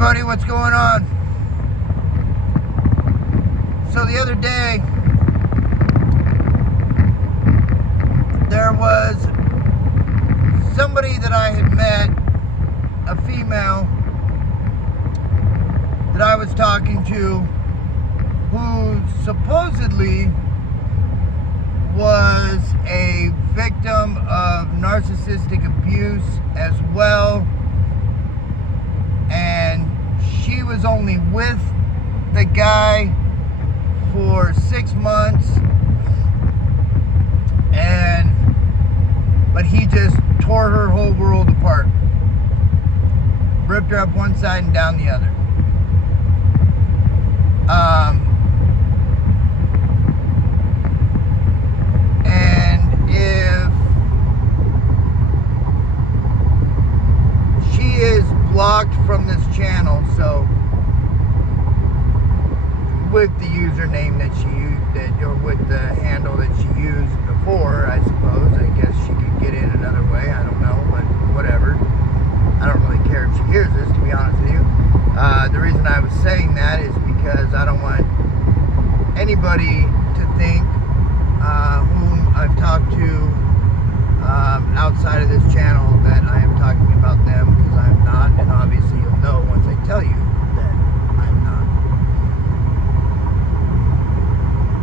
everybody, what's going on? So the other day, there was somebody that I had met, a female, that I was talking to, who supposedly was a victim of narcissistic abuse as well. And she was only with the guy for 6 months, but he just tore her whole world apart, ripped her up one side and down the other. And if she is blocked from this channel, so with the username that she used, or with the handle that she used before, I suppose, I guess she could get in another way. I don't know, but whatever. I don't really care if she hears this, to be honest with you. The reason I was saying that is because I don't want anybody to think whom I've talked to outside of this channel that I am talking about them, because I'm not, and obviously you'll know once I tell you that I'm not.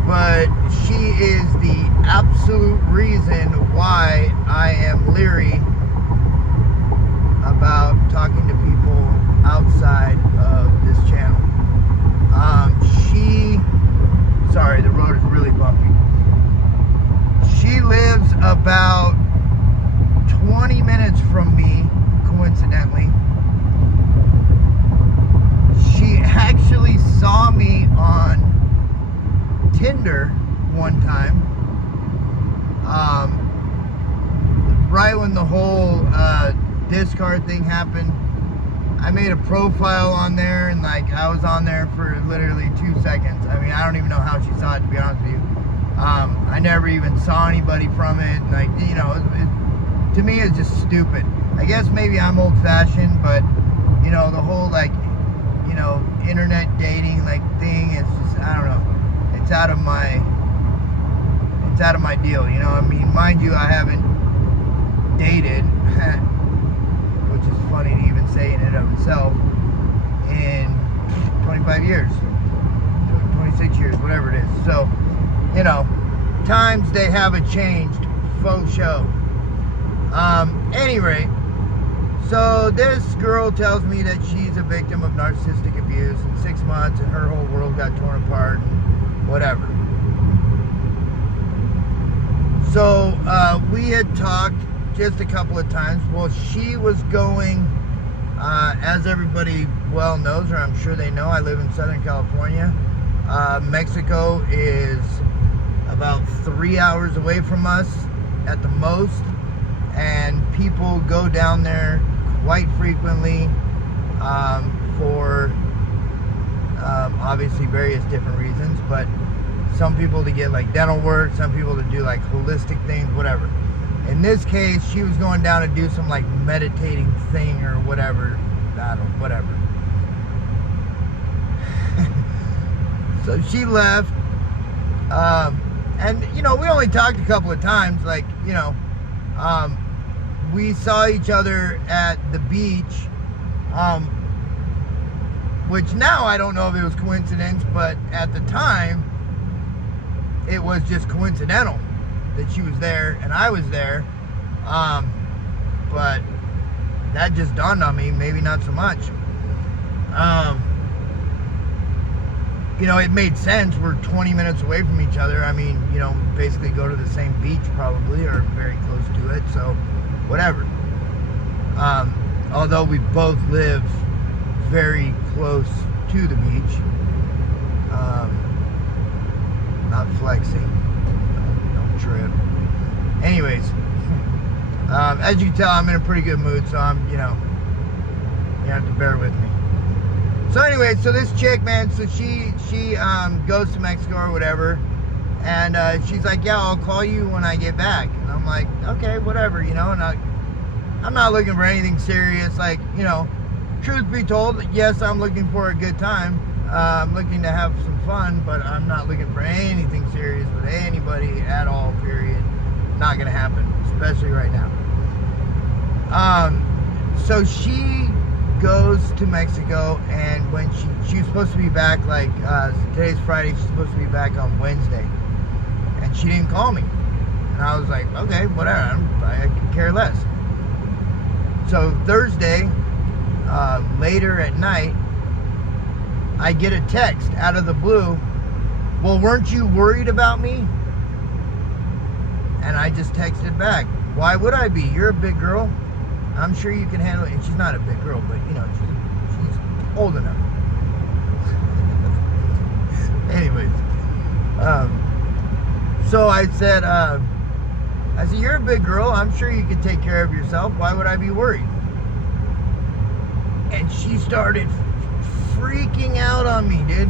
But she is the absolute reason why I am leery about talking to people outside of this channel. Sorry, the road is really bumpy. She lives about 20 minutes from me, coincidentally. She actually saw me on Tinder one time, right when the whole discard thing happened. I made a profile on there, and like I was on there for literally 2 seconds. I mean, I don't even know how she saw it, to be honest with you. I never even saw anybody from it. Like, you know, to me it's just stupid. I guess maybe I'm old-fashioned, but you know, the whole like, you know, internet dating like thing, it's just, I don't know. It's out of my deal, you know. I mean, mind you, I haven't dated, which is funny to even say in and of itself, in 25 years, 26 years, whatever it is. So, you know, times they haven't changed, faux show. Any rate, so this girl tells me that she's a victim of narcissistic abuse in 6 months, and her whole world got torn apart, and whatever. So we had talked just a couple of times. Well, she was going, as everybody well knows, or I'm sure they know, I live in Southern California. Mexico is about 3 hours away from us at the most, and people go down there quite frequently for obviously various different reasons, but some people to get like dental work, some people to do like holistic things, whatever. In this case, she was going down to do some like meditating thing or whatever. I don't, whatever. So she left. And you know, we only talked a couple of times, like, you know, we saw each other at the beach, which now I don't know if it was coincidence, but at the time it was just coincidental that she was there and I was there. But that just dawned on me, maybe not so much. You know, it made sense. We're 20 minutes away from each other. I mean, you know, basically go to the same beach probably, or very close to it, so whatever. Although we both live very close to the beach. Not flexing. Don't trip. Anyways, as you can tell, I'm in a pretty good mood, so I'm, you know, you have to bear with me. So anyway, so this chick, man, so she goes to Mexico or whatever, and she's like, yeah, I'll call you when I get back. And I'm like, okay, whatever, you know, and I'm not looking for anything serious. Like, you know, truth be told, yes, I'm looking for a good time. I'm looking to have some fun, but I'm not looking for anything serious with anybody at all, period. Not gonna happen, especially right now. So she goes to Mexico, and when she was supposed to be back, like today's Friday, she's supposed to be back on Wednesday, and she didn't call me, and I was like, okay, whatever, I could care less. So Thursday, later at night, I get a text out of the blue. Well, weren't you worried about me? And I just texted back, why would I be? You're a big girl. I'm sure you can handle it. And she's not a big girl, but you know, she's old enough. Anyways, so I said, you're a big girl. I'm sure you can take care of yourself. Why would I be worried? And she started freaking out on me, dude.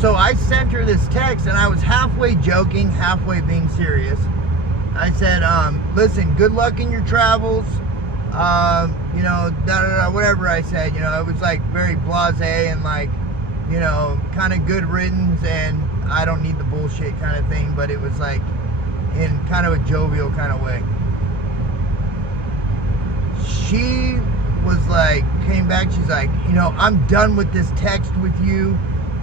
So I sent her this text, and I was halfway joking, halfway being serious. I said, listen, good luck in your travels. You know, whatever I said. You know, it was like very blasé and like, you know, kind of good riddance, and I don't need the bullshit kind of thing, but it was like in kind of a jovial kind of way. She was like, came back, she's like, you know, I'm done with this text with you.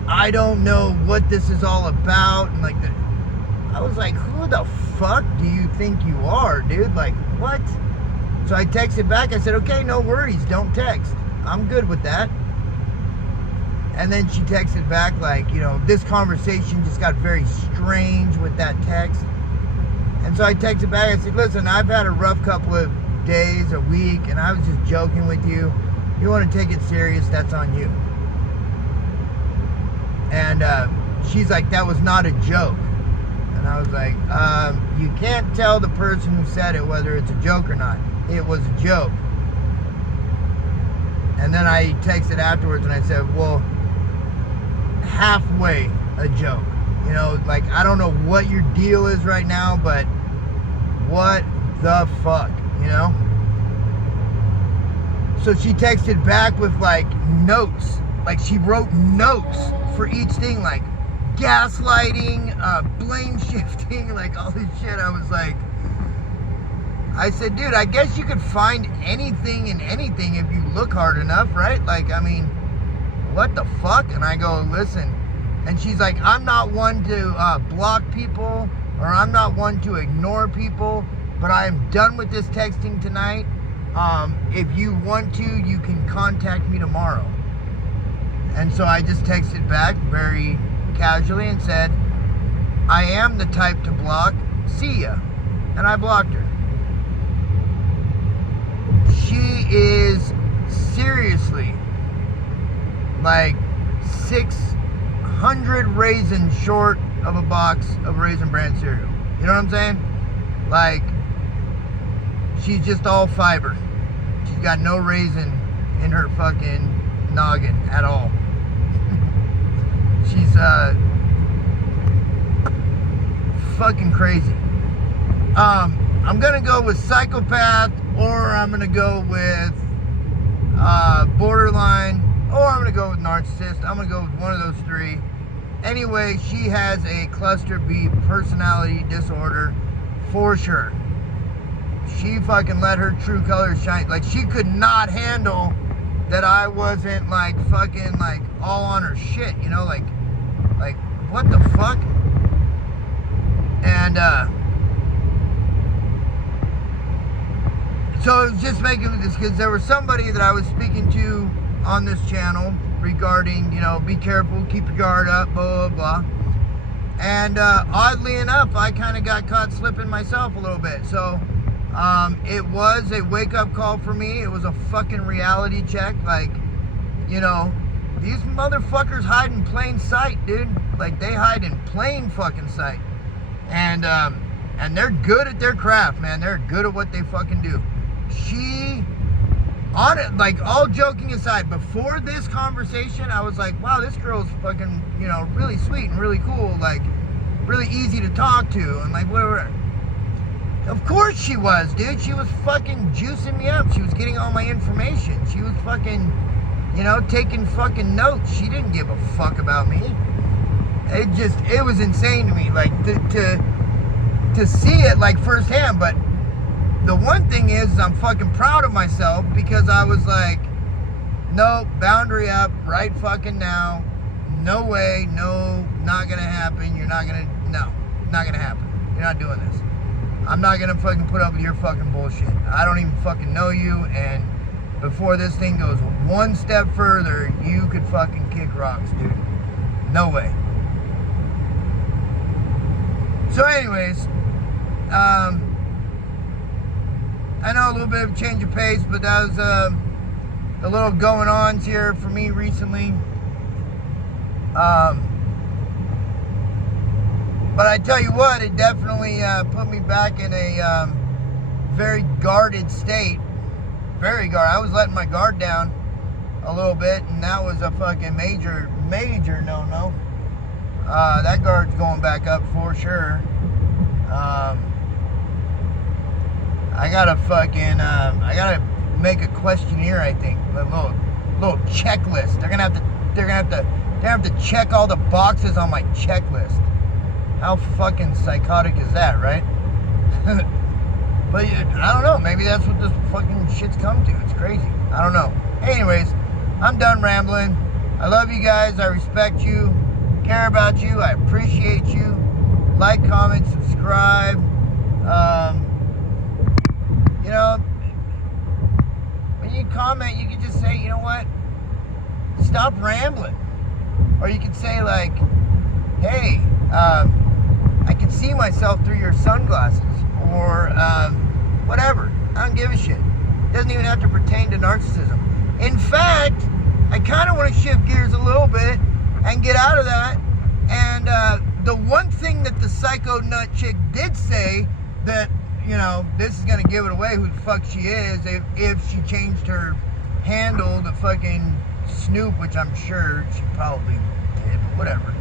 I don't know what this is all about. And like, I was like, who the fuck do you think you are, dude? Like, what? So I texted back, I said, okay, no worries, don't text. I'm good with that. And then she texted back like, you know, this conversation just got very strange with that text. And so I texted back, I said, listen, I've had a rough couple of days, a week, and I was just joking with you. If you want to take it serious, that's on you. And she's like, that was not a joke. And I was like, you can't tell the person who said it whether it's a joke or not. It was a joke. And then I texted afterwards and I said, well, halfway a joke. You know, like, I don't know what your deal is right now, but what the fuck, you know? So she texted back with like notes. Like, she wrote notes for each thing, like gaslighting, blame shifting, like all this shit. I was like, I said, dude, I guess you could find anything in anything if you look hard enough, right? Like, I mean, what the fuck? And I go, listen. And she's like, I'm not one to block people, or I'm not one to ignore people, but I am done with this texting tonight. If you want to, you can contact me tomorrow. And so I just texted back very casually and said, I am the type to block. See ya. And I blocked her. She is seriously like 600 raisins short of a box of Raisin Bran cereal. You know what I'm saying? Like, she's just all fiber. She's got no raisin in her fucking noggin at all. She's fucking crazy. I'm gonna go with psychopath, or I'm gonna go with borderline, or I'm gonna go with narcissist. I'm gonna go with one of those three. Anyway, she has a cluster B personality disorder for sure. She fucking let her true colors shine. Like, she could not handle that I wasn't like fucking like all on her shit, you know, like what the fuck? And so it was just making this, because there was somebody that I was speaking to on this channel regarding, you know, be careful, keep your guard up, blah, blah, blah. And oddly enough, I kind of got caught slipping myself a little bit. So it was a wake-up call for me. It was a fucking reality check. Like, you know, these motherfuckers hide in plain sight, dude. Like, they hide in plain fucking sight. And they're good at their craft, man. They're good at what they fucking do. She, on it, like, all joking aside, before this conversation, I was like, wow, this girl's fucking, you know, really sweet and really cool, like, really easy to talk to, and like, whatever. Of course she was, dude. She was fucking juicing me up. She was getting all my information. She was fucking, you know, taking fucking notes. She didn't give a fuck about me. It was insane to me, like, to see it, like, firsthand. But the one thing is, I'm fucking proud of myself because I was like, nope, boundary up right fucking now. No way, no, not gonna happen. You're not gonna, no, not gonna happen. You're not doing this. I'm not gonna fucking put up with your fucking bullshit. I don't even fucking know you, and before this thing goes one step further, you could fucking kick rocks, dude. No way. So anyways, I know a little bit of a change of pace, but that was the little going ons here for me recently. But I tell you what, it definitely put me back in a very guarded state. Very guarded. I was letting my guard down a little bit, and that was a fucking major no-no. That guard's going back up for sure. I gotta make a questionnaire. I think a little checklist. They're gonna have to check all the boxes on my checklist. How fucking psychotic is that, right? But I don't know. Maybe that's what this fucking shit's come to. It's crazy. I don't know. Anyways, I'm done rambling. I love you guys. I respect you. Care about you. I appreciate you. Like, comment, subscribe. You know, when you comment, you can just say, you know what? Stop rambling. Or you can say like, hey, I can see myself through your sunglasses. Or whatever. I don't give a shit. It doesn't even have to pertain to narcissism. In fact, I kind of want to shift gears a little bit and get out of that. And the one thing that the psycho nut chick did say that, you know, this is going to give it away who the fuck she is if she changed her handle to fucking Snoop, which I'm sure she probably did, but whatever.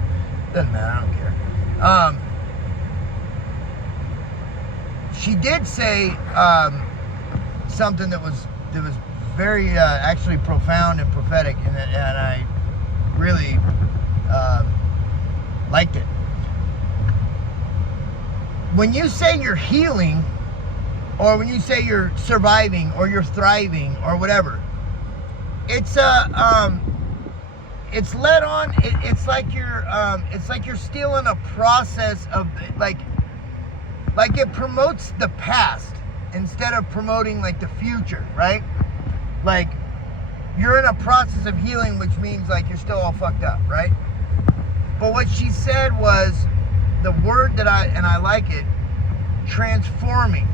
Doesn't matter, I don't care. She did say something that was very actually profound and prophetic, and I really liked it. When you say you're healing, or when you say you're surviving, or you're thriving, or whatever, it's it's led on. It's like you're still in a process of like it promotes the past instead of promoting like the future, right? Like you're in a process of healing, which means like you're still all fucked up, right? But what she said was the word that I like it, transforming.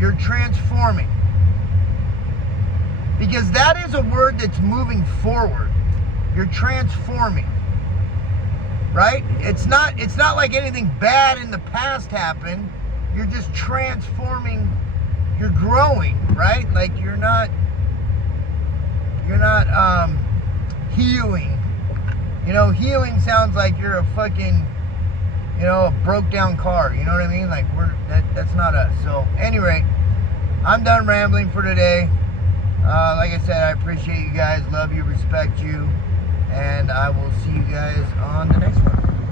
You're transforming. Because that is a word that's moving forward. You're transforming. Right? It's not like anything bad in the past happened. You're just transforming. You're growing, right? Like you're not healing. You know, healing sounds like you're a fucking, you know, a broke down car. You know what I mean? Like that's not us. So anyway, I'm done rambling for today. Like I said, I appreciate you guys, love you, respect you, and I will see you guys on the next one.